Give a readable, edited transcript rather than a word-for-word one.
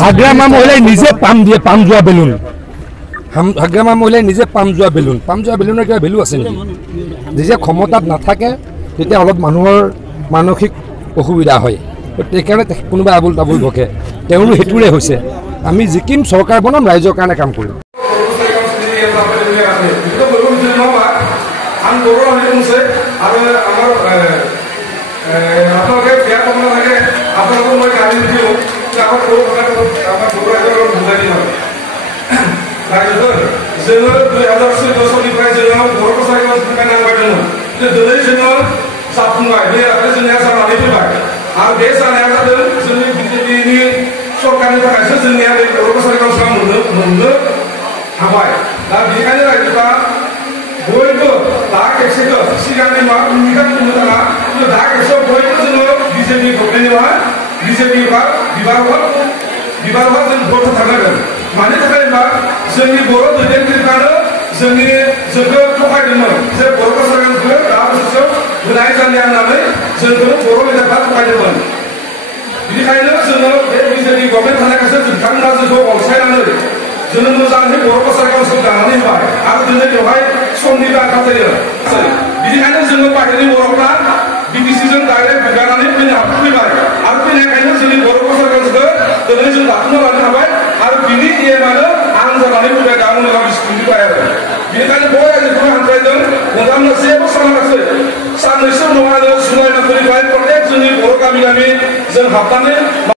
হাগ্ৰামা মহিলাই নিজে পাম যোৱা বেলুন হাগ্ৰামা মহিলাই নিজে পাম যোৱা বেলুনৰ কিবা ভেলু আছে নেকি যেতিয়া ক্ষমতাত নাথাকে তেতিয়া অলপ মানুহৰ মানসিক অসুবিধা হয় সেইকাৰণে কোনোবা আবুল তাবুল বকে তেওঁৰো সেইটোৰে হৈছে আমি যিকিম চৰকাৰ বনাম ৰাইজৰ কাৰণে কাম কৰিম सरकारनि थाखायसो जोंनिया बे बर' कासारिखौ मोननो हाबाय दा बेनिखायनो रायजोफ्रा बयबो दा खेबसेखौ सिगांनि भूमिका बुंनो थाङा दा खेबसेयाव बयबो जोङो बिजेपि गभर्नमेन्ट नङा बिजेपि बिबारहा जों भट होथारनांगोन मानि थाखाय होनबा जोंनि बर' दैदेनगिरिफ्रानो जोंखौ थगायदोंमोन जे बर' कासारिखौ दा बोसोरसेयाव होनाय जालिया होननानै जोंखौ बर' लिडारफ्रा थगायदोंमोन बेनिखायनो जोङो बे बिजेपि गभर्नमेन्ट थानायखायसो बिथांमोना जोंखौ अनसायनानै जोङो मोजाङै बर' कासारिखौ दानानै होबाय आरो दिनै बेवहाय समनिबो आंखाल जायो बेनिखायनो जोङो बाहेरनि बर'फ्रा बिटिसिजों डाइरेक्ट बिगारनानै फैबाय आरो फैनायखायनो जोंनि बर' कासारिखौ दिनै जों दाफुंना लानो हाबाय आरो बिनि एमानो आं जानानै फैबाय दा उनाव स्कुलनिफ्राय आरो बेनिखायनो बय रायजोखौ हान्थायदों मोजां जेबो सानाखै साननैसो उनाव आरो जुलाइ मासनिफ्राय प्रत्येक जोंनि बर' गामि जों हाबनानै